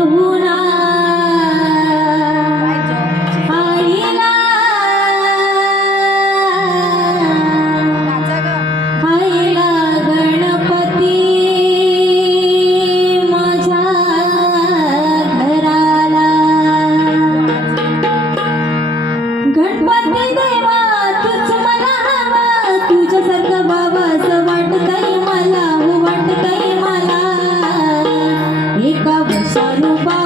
রব্বুল Não.